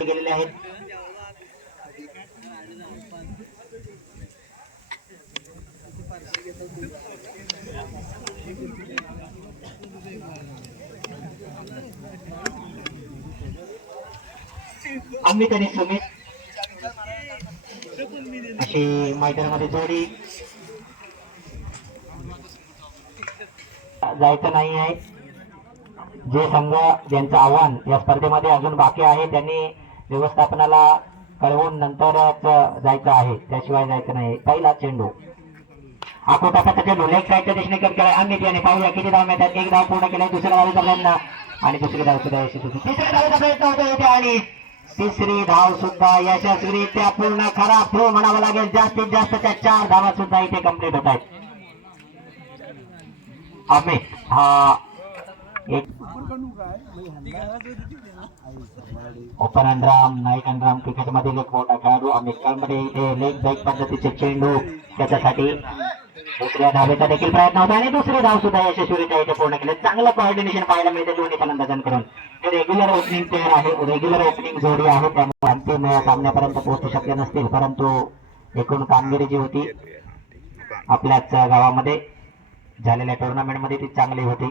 गेलेले आहेत. अमित आणि सुमित अशी मैदानामध्ये जोडी जायचं नाही आहे. जे संघ ज्यांचं आव्हान या स्पर्धेमध्ये अजून बाकी आहे त्यांनी व्यवस्थापनाला कळवून नंतरच जायचं आहे, त्याशिवाय जायचं नाही. पहिला चेंडू आकोटाचा चेंडू लेग साईडच्या दिशेने कट केलाय. अमित याने पाहूया किती धाव मिळतात. एक धाव पूर्ण केलाय. दुसऱ्या धावेचा प्रयत्न आणि दुसरी धाव सुद्धा यशस्वी. तिसऱ्या धावेचा प्रयत्न होतो येथे आणि तिसरी धाव सुद्धा यशस्वीरित्या पूर्ण. खरा फ्लो म्हणावं लागेल. जास्तीत जास्तच्या 4 धावा सुद्धा इथे कंप्लीट होत आहेत. अमित हा एक ओपन अनराम नाईक अनराम क्रिकेट मधील एक मोठा खेळाडू अमित कळमडे इथे लेग बॅक पद्धतीचे चेंडू त्याच्यासाठी दुसऱ्या धावेचा देखील प्रयत्न होता आणि दुसरी धाव सुद्धा यशस्वीरित्या इथे पूर्ण केले. चांगलं कोऑर्डिनेशन पाहायला मिळते दोन्ही फलंदाजांकडून. हे रेग्युलर ओपनिंग प्लेअर आहे, रेग्युलर ओपनिंग जोडी आहे, त्यामुळे अंतिम सामन्यापर्यंत पोहोचू शकले नसतील, परंतु एकूण कामगिरी जी होती आपल्याच गावामध्ये झालेल्या टुर्नामेंटमध्ये ती चांगली होती.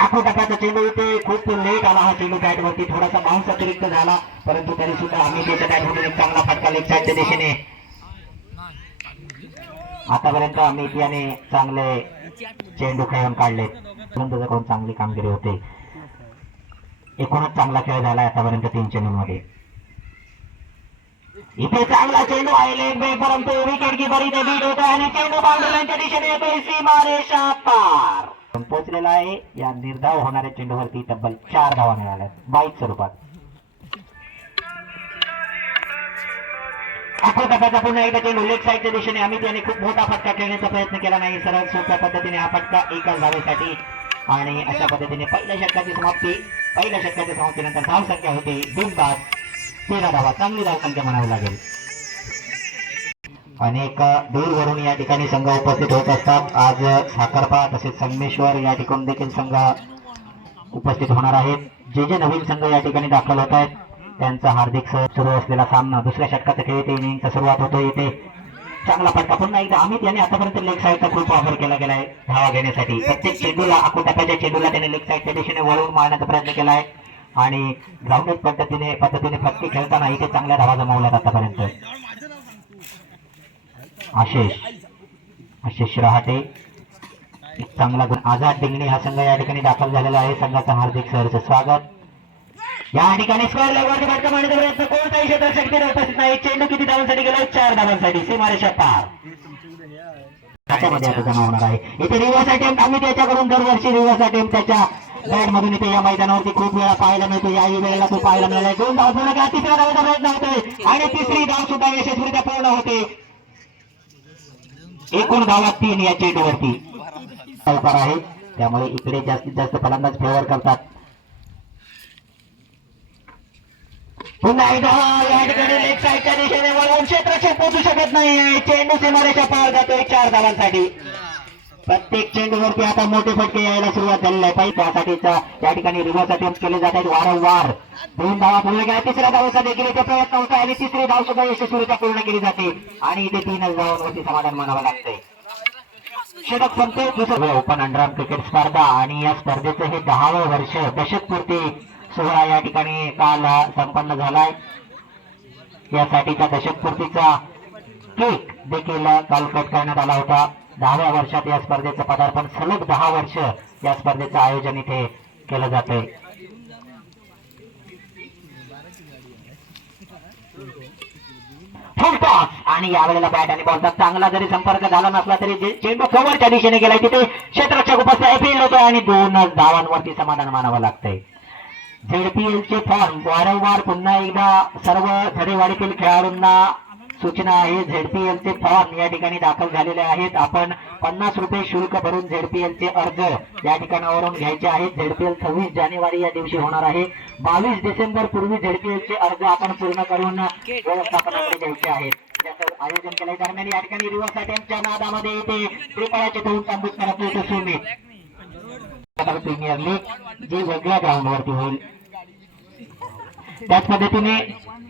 आखोटाचा चेंडू इथे खूप लेट आला. हा चेंडू बॅटवरती थोडासा बाउन्स अतिरिक्त झाला, परंतु तरी सुद्धा आम्ही त्याच्या बॅटवरून एक चांगला फटका लेग साईडच्या दिशेने. आतापर्यंत अमित याने चांगले चेंडू खेळून काढले, परंतु चांगली कामगिरी होते. एकूणच चांगला खेळ झाला आतापर्यंत 3 चेंडूंमध्ये. इथे चांगला चेंडू आहे लेग बॅक, परंतु विकेट कीपर इथे बीट होत आहे आणि चेंडू बाउंड्रीच्या दिशेने येतोय. सीमारेषा पार पोहोचलेला आहे. या निर्धाव होणाऱ्या चेंडूवरती तब्बल 4 धावा मिळाल्या बाईट स्वरूपात. आखोटाचा पुन्हा एकदा चेंडू लेग साईडच्या दिशेने. अमित याने खूप मोठा फटका खेळण्याचा प्रयत्न केला नाही. सरळ सोप्या पद्धतीने हा फटका एकाच धावेसाठी आणि अशा पद्धतीने पहिल्या षटकाची समाप्तीनंतर धावसंख्या होती 2 बाद 13 धावा. चांगली धावसंख्या म्हणावी लागेल. अनेक दूरवरून या ठिकाणी संघ उपस्थित होत असतात. आज साखरपा तसेच संगमेश्वर या ठिकाणी देखील संघ उपस्थित होणार आहेत. जे नवीन संघ या ठिकाणी दाखल होत आहेत त्यांचा हार्दिक सुरू असलेला सामना दुसऱ्या षटकाचा खेळ येथे इनिंगचा सुरुवात होतो. येथे चांगला फटका पुन्हा एकदा अमित याने आतापर्यंत लेग साईडचा खूप वापर केला गेलाय धावा घेण्यासाठी. प्रत्येक चेंडूला आखोटाच्या चेंडूला त्याने लेग साईडच्या दिशेने वळवून मारण्याचा प्रयत्न केलाय आणि ग्राउंडेड पद्धतीने प्रत्येक खेळताना इथे चांगल्या धावा जमवल्यात आतापर्यंत. आशिष रहाटे चांगला गुण. आझाद डिंगणे हा संघ या ठिकाणी दाखल झालेला आहे. संघाचं हार्दिक सहर्ष स्वागत. या ठिकाणी स्क्वेअर लेगवरती फटका मारण्याचा प्रयत्न कोणताही क्षेत्रशक्ती उपस्थित नाही. चेंडू किती धावांसाठी गेला? 4 धावांसाठी. सीमारेषा पार त्याच्यामध्ये आता जमा होणार आहे. इथे रिव्हर्स अटेम्प्ट आम्ही त्याच्याकडून दरवर्षी रिव्हर्स अटेम्प्ट त्याच्या बॅट मधून इथे या मैदानावरती खूप वेळा पाहायला मिळतो. याही वेळेला तो पाहायला मिळाला. 2 धाव पूर्ण केला. तिसऱ्या धावाचा प्रयत्न होतोय आणि तिसरी धाव सुद्धा यशस्वीरित्या पूर्ण होते. एकूण धावा 3 या चेंडूवरती आहे, त्यामुळे इकडे जास्तीत जास्त फलंदाज फेवर करतात. पुन्हा एकदा या ठिकाणी लेग साईडच्या दिशेने वळवून क्षेत्रक्षेप पोहोचू शकत नाही. चेंडू सीमारेषा पार जातोय 4 धावांसाठी. प्रत्येक चेंडूवरती आता मोठे फटके यायला सुरुवात झालेली आहे. त्यासाठीचा या ठिकाणी रिव्हर्स अटेम्प्ट केले जात आहेत वारंवार. 2 धावा पूर्ण केल्या. तिसऱ्या धावेचा देखील इथे प्रयत्न होता आणि तिसरी धाव सुद्धा यशस्वीरित्या पूर्ण केली जाते आणि इथे 3 धावांवरती समाधान मानावं लागतंय. षटक संपते. दुसरं ओपन अंडरआर्म क्रिकेट स्पर्धा आणि या स्पर्धेचं हे 10वे वर्ष दशकपूर्ती सोहळा या ठिकाणी काल संपन्न झालाय. यासाठीचा दशकपूर्तीचा केक देखील काल कट करण्यात आला होता. 10व्या वर्षात या स्पर्धेचं पदार्पण. सलग 10 वर्ष या स्पर्धेचं आयोजन इथे केलं जातंय. फुल टॉस आणि यावेळेला बॅट आणि बॉलचा चांगला जरी संपर्क झाला नसला तरी चेंडू कव्हरच्या दिशेने गेलाय. तिथे क्षेत्ररक्षक उपस्थित फील्ड होतोय आणि 2 धावांवरती समाधान मानावं लागतंय. झेडपीएलचे फॉर्म वारंवार पुन्हा एकदा सर्व धडेवाडीतील खेळाडूंना सूचना आहे. झेडपीएलचे फॉर्म या ठिकाणी दाखल झालेले आहेत. आपण 50 रुपये शुल्क भरून झेडपीएलचे अर्ज या ठिकाणावरून घ्यायचे आहेत. झेडपीएल 26 जानेवारी या दिवशी होणार आहे. 22 डिसेंबर पूर्वी झेडपीएलचे अर्ज आपण पूर्ण करून व्यवस्थापनाकडे द्यायचे आहेत. ज्याचं आयोजन केलंय. दरम्यान या ठिकाणी रिव्हर्स अटेम्प्टच्या नादामध्ये ते त्रिफळाचे धरून तंबूत करत होते सुमित. प्रीमियर लीग जी वेगळ्या ग्राउंडवरती होईल. त्याच पद्धतीने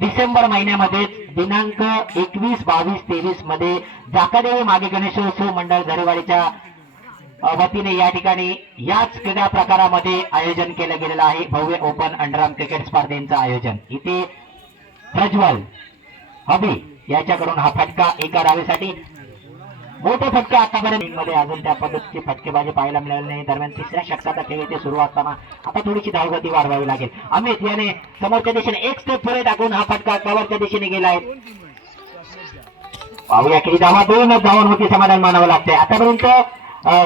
डिसेंबर महिन्यामध्ये दिनांक 21, 22, 23 मध्ये जाकादेवी मागे गणेशोत्सव मंडळ झरेवाडीच्या वतीने या ठिकाणी याच क्रीडा प्रकारामध्ये आयोजन केलं गेलेलं आहे. भव्य ओपन अंडरआर्म क्रिकेट स्पर्धेचं आयोजन. इथे प्रज्वल हबी याच्याकडून हा फटका एका डावीसाठी. मोठा फटका आतापर्यंत मध्ये अजून त्या पद्धतीची फटकेबाजी पाहायला मिळाली नाही. दरम्यान तिसऱ्या षटकाचा खेळ इथे सुरू असताना आता थोडीशी धावगती वाढवावी लागेल. अमित याने समोरच्या दिशेने एक स्टेप पुढे टाकून हा फटका कव्हरच्या दिशेने गेलाय. पाहूया की धावा 2 धावांवरती समाधान मानावं लागतंय. आतापर्यंत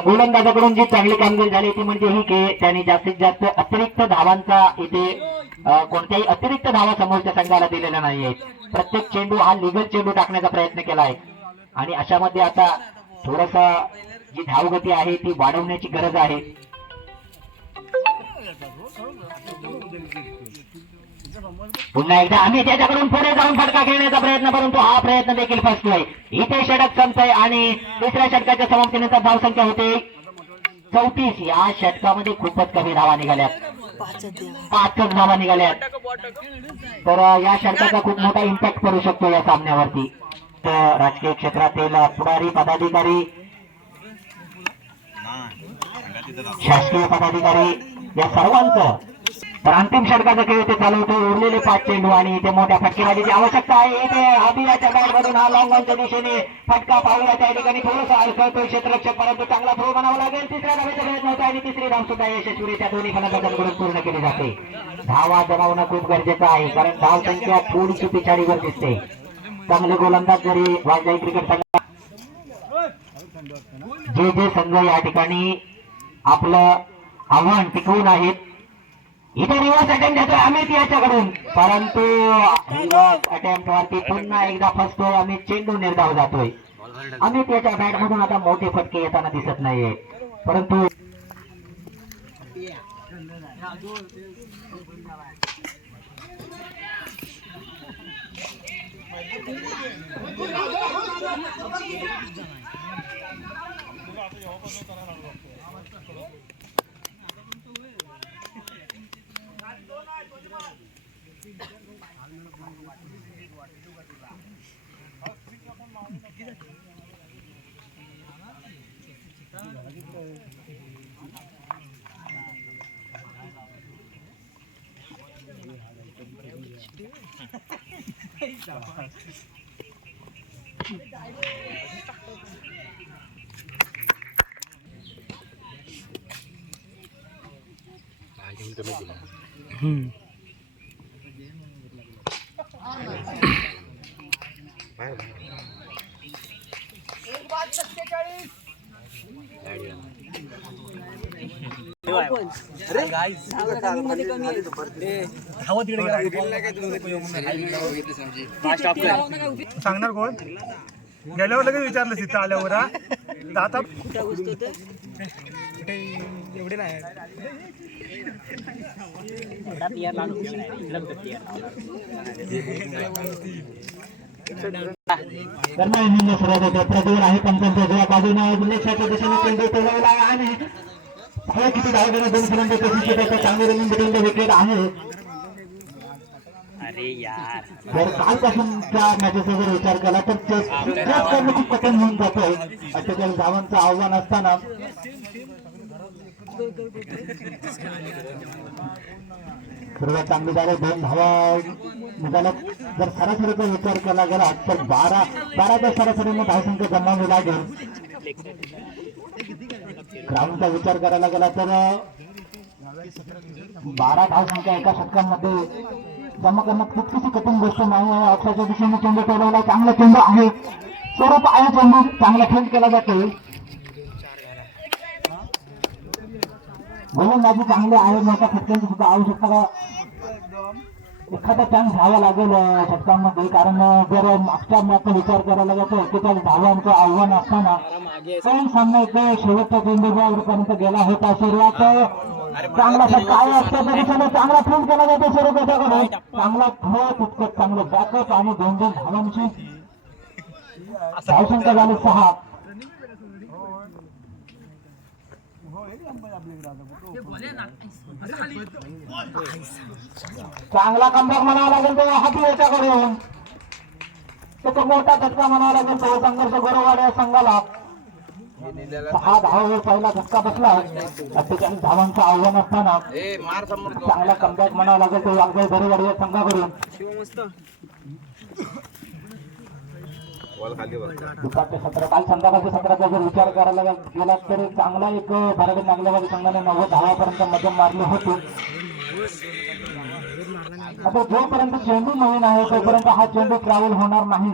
गोलंदाजाकडून जी चांगली कामगिरी झाली ती म्हणजे ही की त्यांनी जास्तीत जास्त अतिरिक्त धावांचा इथे कोणत्याही अतिरिक्त धावा समोरच्या संघाला दिलेल्या नाहीये. प्रत्येक चेंडू हा लिगल चेंडू टाकण्याचा प्रयत्न केला आहे आणि अशामध्ये आता थोडसा जी धावगती आहे ती वाढवण्याची गरज आहे. पुन्हा एकदा आम्ही त्याच्याकडून पुढे जाऊन फटका खेळण्याचा प्रयत्न, परंतु हा प्रयत्न देखील फसतोय. इथे षटक संपतोय आणि दुसऱ्या षटकाच्या समाप्तीनंतर धावसंख्या होते 34. या षटकामध्ये खूपच कमी धावा निघाल्यात, 5च धावा निघाल्यात. तर या षटकाचा खूप मोठा इम्पॅक्ट पडू शकतो या सामन्यावरती. तर राजकीय क्षेत्रातील पुढारी पदाधिकारी, शासकीय पदाधिकारी या सर्वांचं तर अंतिम षटकाचा खेळ ते चालवतो. उरलेले 5 चेंडू आणि इथे मोठ्या फटकेबाजीची आवश्यकता आहे. इथे अभिराच्या बॅटमधून हा लॉंगॉनच्या दिशेने फटका पाहूया. त्या ठिकाणी थोडंसं अडकळतोय क्षेत्ररक्षक, परंतु चांगला थ्रो बनावा लागेल. तिसऱ्या धावेचा प्रयत्न होता आणि तिसरी धाव सुद्धा यशस्वीरित्या दोन्ही फलंदाजांकडून पूर्ण केली जाते. धावा जमावणं खूप गरजेचं आहे कारण धाव संख्या थोडीशी पिछाडीवर दिसते. चांगले गोलंदाज जरी वाजलाई क्रिकेट संघ जे संघ या ठिकाणी आपलं आव्हान टिकवून आहेत. इथे रिव्हर्स अटेम्प्ट घेतोय अमित याच्याकडून, परंतु रिव्हर्स अटेम्प्ट वरती पुन्हा एकदा फसतोय अमित. चेंडू निर्धाव जातोय. अमित याच्या बॅट मधून आता मोठे फटके येताना दिसत नाहीये, परंतु सांगणार कोण गेल्यावर लगेच विचारलं तिथं आल्यावर. आता एवढे नाही प्रज्वल आहे पंचांच्या बाजूने चेंडू टोलवला आणि किती धाव घेणं 2 फलंदाज कशी त्याचा चांगली रनिंग बिटवीन विकेट आहे. अरे यार जर कालपासूनच्या मॅचेसचा जर विचार केला तर करणं खूप कठीण होऊन जातोय. 48 धावांचं आव्हान असताना सर्वात चांगली झाले 2 धावा निघाल्या. जर सरासरीचा विचार केला गेला तर 12च्या सरासरीने धावसंख्या जमावली लागेल. ग्राउंडचा विचार करायला गेला तर 12 धावसंख्या एका षटकांमध्ये जमा करणं तितकीशी कठीण गोष्ट नाही आहे. अक्षरच्या दिशेने चेंडू टोलवला, चांगला चेंडू आहे, स्वरूप आहे, चेंडू चांगला खेळ केला जातोय. गोलंदाजी चांगले आहे, मोठ्या फटक्यांची सुद्धा आवश्यकता एखादा चान्स घ्यावा लागेल षटकांमध्ये, कारण जर मागच्या मॅचचा विचार करायला जातो 41 धावांचं आव्हान असताना पण सामना एकदा शेवटच्या चेंडूपर्यंत गेला होता. सुरुवात चांगला फटका आहे, अक्षरच्या दिशेने चांगला फील्ड केला जातो स्वरूपाच्याकडे, चांगला थ्रो, तितकं चांगलं बॅकअप आणि 2 धावांची धावसंख्या झाली 6. चांगला कमबॅक म्हणावा लागेल तो हाती याच्याकडून, तो मोठा झटका म्हणावा लागेल तो संघर्ष गोरेवाडे या संघाला. 6 धाव पहिला धक्का बसला. 48 धावांचं आव्हान असताना चांगला कमबॅक म्हणावा लागेल तो वाघजाई गोरेवाडे या संघाकडून. दुपारच्या सत्र काल संध्याकाळच्या सत्राचा जर विचार करायला गेला तर चांगला एक भराडी नागलेवाडी संघाने 90 धावापर्यंत मध्यम मारले होते. आता जोपर्यंत चेंडू नवीन आहे तोपर्यंत हा चेंडू ट्रॅव्हल होणार नाही.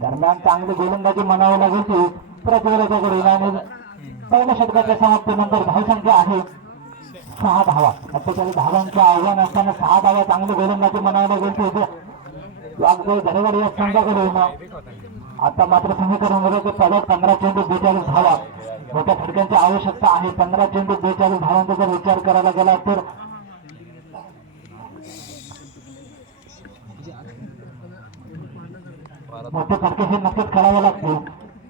दरम्यान चांगली गोलंदाजी म्हणावी लागेल ती प्रतिवेळेकडे. आणि पहिल्या षटकाच्या समाप्तीनंतर धावसंख्या आहे 6 धावा. 48 धावांचं आव्हान असताना 6 धावा चांगली गोलंदाजी म्हणावी लागेल ती वाघजाई गोरेवाडे या संघाकडून. आता मात्र समीकरण मध्ये 15 चेंडू 42 धावा. मोठ्या फटक्यांची आवश्यकता आहे. 15 चेंडू 42 धावांचा जर विचार करायला गेला तर मोठे फटके हे नक्कीच खेळावे लागतील.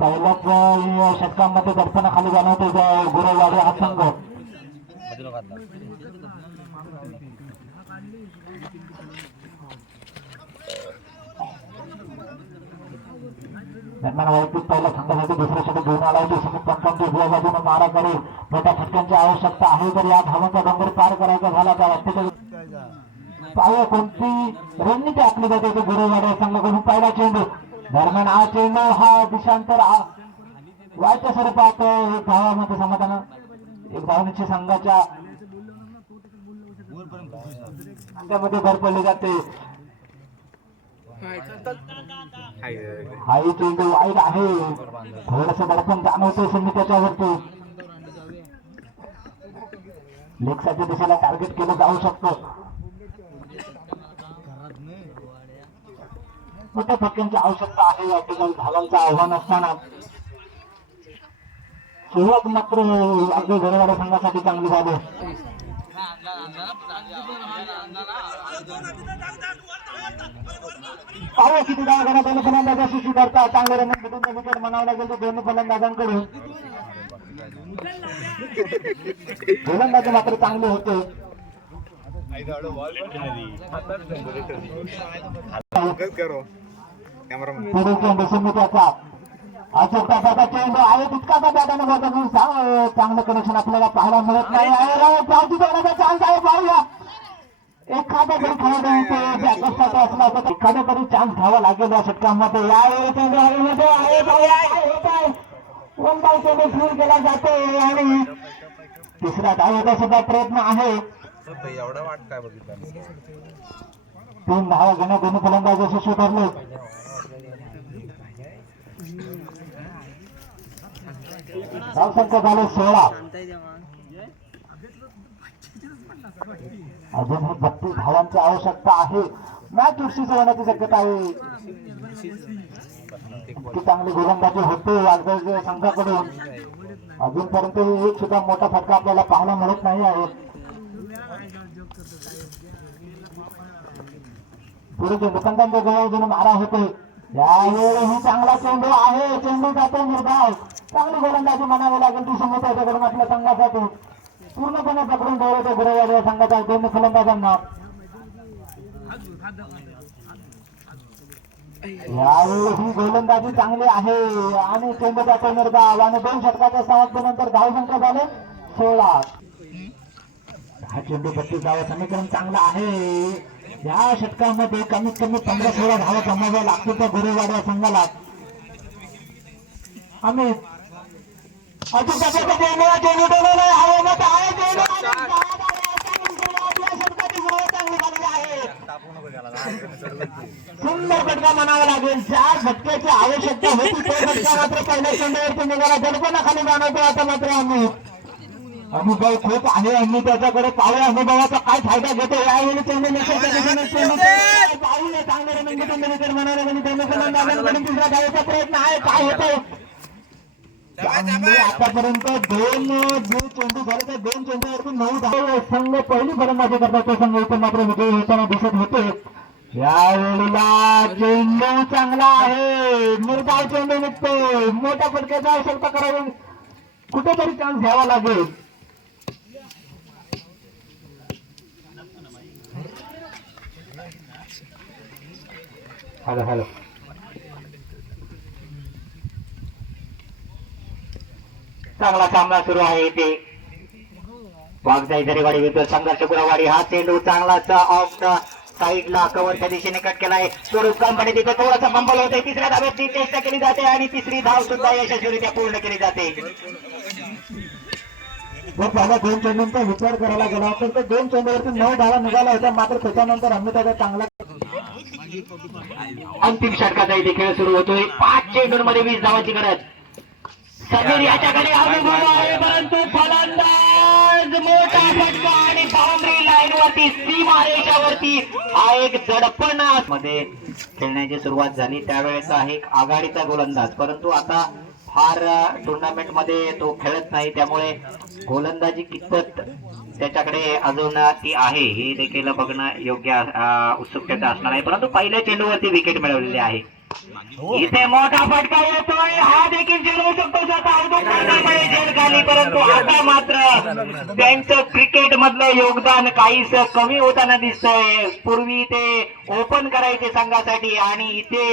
पहिल्याच षटकांमध्ये दर्शनाखाली जाणवते गोरेवाडे हा संघ. दरम्यान वैयक्तिक पहिल्या संघासाठी दुसऱ्या षटक घेऊन आला होते. सुमित पंचांची उजव्या बाजूने मारा करेल. मोठ्या फटक्यांची आवश्यकता आहे. जर या धावांचा डोंगर पार करायचा झाला तर पाहूया कोणती रणनीती आखली जाते ते गोरेवाडे संघाकडून. पहिला चेंडू दरम्यान हा चेंडू हा दिशांतर वाईच्या स्वरूपात एक धावामध्ये समाधान एक धावण्याची संघाच्या त्यामध्ये भर पडली जाते. हाही चेंडू वाईट आहे. थोडस दडपण जाणवते समी त्याच्यावरती. लेक्साच्या दिशेला टार्गेट केलं जाऊ शकतं. मोठ्या फटक्यांची आवश्यकता आहे. या ठिकाणी धावांचं आव्हान असताना सुरुवात मात्र वाघजाई गोरेवाडे संघासाठी चांगली झाली. पाहूया किती धावा घेण्यात दोन्ही फलंदाजाशी सुधारता. चांगले रनिंग विकेट म्हणावं लागेल तर दोन्ही फलंदाजांकडून. गोलंदाजी मात्र चांगले होते. पुढे चेंडू समितीचा अशोक तासाचा चेंडू आहे. तितकाचा बॅटाने चांगलं कनेक्शन आपल्याला पाहायला मिळत नाही आहे. चान्स आहे. पाहूया एखादा जरी खेळाडू असला तर एखादा तरी चान्स घ्यावा लागेल या षटकामध्ये. यावेळी चेंडू आहे. वन बाय चेंडू सुरू केला जातो आणि तिसरा धावाचा सुद्धा प्रयत्न आहे. 3 धावा घेणे दोन्ही फलंदाजाशी सुधारले. धावसंख्या झाले 16. अजून 32 धावांची आवश्यकता आहे. मॅच उशीर होण्याची शक्यता आहे. इतकी चांगली गोलंदाजी होते वाघजाई संघाकडून. अजूनपर्यंत एक सुद्धा मोठा फटका आपल्याला पाहायला मिळत नाही आहे. पुढे चेंडू जवळ मारा होते. यावेळी चांगला चेंडू आहे. चेंडू जातो निर्धाव. चांगली गोलंदाजी म्हणावी लागेल ती समुद्राच्याकडून आपल्या संघासाठी. पूर्णपणे पकडून ठेवलं गोरेवाडे या संघाच्या दोन्ही फलंदाजांना. यावेळी ही गोलंदाजी चांगली आहे आणि चेंडू जातो निर्धाव. आणि 2 षटकाच्या समाप्तीनंतर धावसंख्या झाले 16. हा चेंडू 32 धावा. समीकरण चांगलं आहे. या षटकामध्ये कमीत कमी 15-16 धावा कमाव्या लागतील त्या गोरेवाडे या संघाला. आम्ही सुंदर फटका म्हणावा लागेल. 4 फटक्याची आवश्यकता होती. तो फटका मात्र पहिल्या चेंडूवरती निघाला. दडपणाखाली जाणवतो. आता मात्र आम्ही अनुभव खूप आहे. आम्ही त्याच्याकडे पाहूया अनुभवाचा काय फायदा घेतो. यावेळी चेंडू पाहूया चांगले रनिंग म्हणाले तिसरा धावाचा प्रयत्न आहे. काय होतं आतापर्यंत 2 चेंडू झाले तर 2 चेंडूवरती 9 धावा. संघ पहिली फलंदाजी करतात तो संघ इथे मात्र विजयी होताना दिसत होते. यावेळेला चेंडू चांगला आहे, निर्धाव चेंडू निघतोय, मोठ्या फटक्याचा आवश्यकता करावी, कुठेतरी चान्स घ्यावा लागेल. हॅलो हॅलो चांगला सामना सुरू आहे इथे. वाघजाई जरीवाडी विरुद्ध संघर्ष गुरवाडी. हा चेंडू चांगलाच ऑफ द साईडला कव्हरच्या दिशेने कट केलाय. स्वरूप कंपनी तिथे थोडासा बंबल होते. तिसऱ्या धावेची चेष्टा केली जाते आणि तिसरी धाव सुद्धा यशस्वीरित्या पूर्ण केली जाते. जर पहिल्या 2 चेंडूंचा विचार करायला गेला तर ते 2 चेंडूवरती 9 धावा निघाल्या होत्या. मात्र त्याच्यानंतर आम्ही त्याचा चांगला अंतिम षटकाचा इथे खेळ सुरू होतोय. 5 चेंडूंमध्ये 20 धावांची गरज. समीर याच्याकडे अनुभव आहे, परंतु फलंदाज मोठा फटका आणि बाउंड्री लाईन वरती सीमारेषावरती हा एक दडपण मध्ये खेळण्याची सुरुवात झाली. त्यावेळेचा एक आघाडीचा गोलंदाज, परंतु आता फार टुर्नामेंट मध्ये तो खेळत नाही, त्यामुळे गोलंदाजी कितपत त्याच्याकडे अजून ती आहे हे देखील बघणं योग्य उत्सुकतेचं असणार आहे. परंतु पहिल्या चेंडूवरती विकेट मिळवलेली आहे. इथे मोठा फटका येतोय, हा देखील झेल होऊ शकतो. झेल खाली, परंतु आता मात्र त्यांचं क्रिकेट मधलं योगदान काहीच कमी होताना दिसतंय. पूर्वी ते ओपन करायचे संघासाठी आणि इथे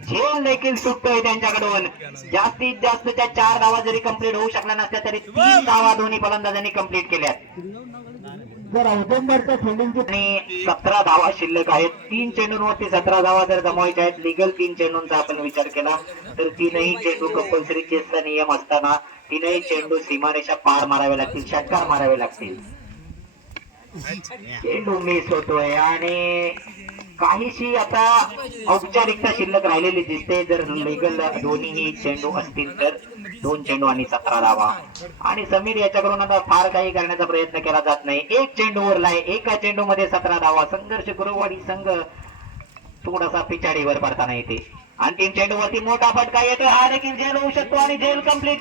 झेल देखील सुटतोय त्यांच्याकडून. जास्तीत जास्तच्या 4 धावा जरी कंप्लीट होऊ शकल्या नसत्या तरी 3 धावा दोन्ही फलंदाजांनी कंप्लीट केल्या. जर औदंबरच्या फिल्डिंगची आणि 17 धावा शिल्लक आहेत. 3 चेंडूंवरती 17 धावा जर जमवायच्या आहेत. लिगल 3 चेंडूंचा आपण विचार केला तर 3ही चेंडू कंपल्सरी चेसचा नियम असताना 3ही चेंडू सीमारेषा पार मारावे लागतील, षटकार मारावे लागतील. चेंडू मिस होतोय आणि काहीशी आता औपचारिकता शिल्लक राहिलेली दिसते. जर लिगल दोन्ही चेंडू असतील तर 2 चेंडू आणि 17 धावा. आणि समीर याच्याकडून आता फार काही करण्याचा प्रयत्न केला जात नाही. 1 चेंडू उरलाय, एका चेंडू मध्ये 17 धावा. संघर्ष गुरुवाडी संघ थोडासा पिछाडीवर पडताना येते. अंतिम चेंडूवरती मोठा फटका येतो, हा देखील झेल होऊ शकतो आणि झेल कंप्लीट